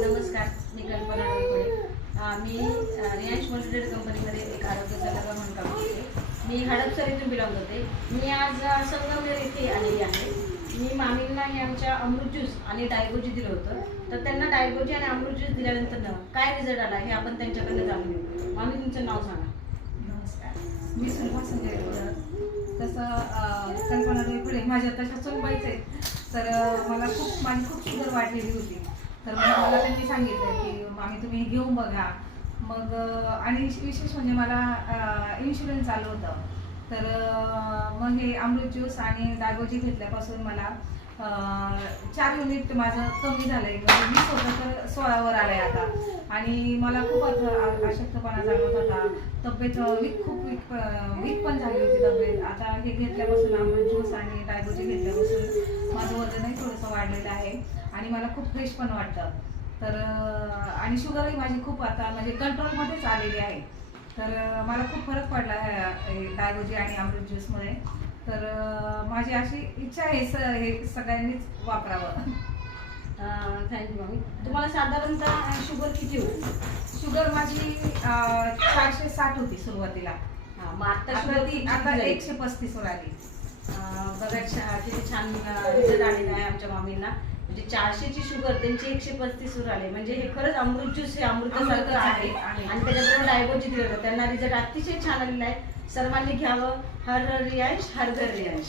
नमस्कार, मी कल्पना डोईफोडे. मी Reliance multitrade कंपनीमध्ये एक आरोग्य सल्लागार म्हणून काम करते. मी हडपसर इथून बिलॉंग होते. मी आज संगमनेर येथे आलेली आहे. मी मामींना हे आमच्या अमृत ज्यूस आणि डायगोजी दिलं होतं. तर त्यांना डायगोजी आणि अमृत ज्यूस दिल्यानंतर काय रिझल्ट आला हे आपण त्यांच्याकडनं जाणून घेऊ. मामी, तुमचं नाव सांगा. नमस्कार, मी सुलभा संजय रोडर. तसं कल्पना डोईफोडे माझ्या तशा सोनबाईच आहेत. तर माझी खूप शुगर वाढलेली होती. तर मला त्यांनी सांगितलं की मामी तुम्ही घेऊन बघा. मग आणि विशेष म्हणजे मला इन्शुरन्स आलं होतं. तर मग हे अमृत ज्यूस आणि डायगोजी घेतल्यापासून मला 4 युनिट माझं कमी झालंय. म्हणजे मी स्वतः 16वर आले आता. आणि मला खूप अशक्तपणा जाणवत होता. तब्येत वीक पण झाली होती तब्येत. आता हे घेतल्यापासून अमृत ज्यूस आणि डायगोजी घेतल्यापासून माझं वजनही थोडंसं वाढलेलं आहे आणि मला खूप फ्रेश पण वाटतं. तर आणि शुगरही माझी खूप आता म्हणजे कंट्रोलमध्येच आलेली आहे. तर मला खूप फरक पडला डायगोजी आणि अमृत ज्यूसमध्ये. तर माझी अशी इच्छा आहे हे सगळ्यांनीच वापरावं. थँक्यू मामी. तुम्हाला साधारणतः शुगर किती होती? शुगर माझी 460 होती सुरुवातीला. मग आता आता 135 वर आली. बघा किती छान रिझल्ट आलेला आहे आमच्या मामींना. म्हणजे 400ची शुगर त्यांची 135 वर आले. म्हणजे हे खरंच अमृत ज्यूस हे अमृतासारखं आहे. आणि त्याच्याबरोबर डायगोजी दिलं होतं. त्यांना रिझल्ट अतिशय छान आलेला आहे. सर्वांनी घ्यावं. हर रियांश हर घर रियांश.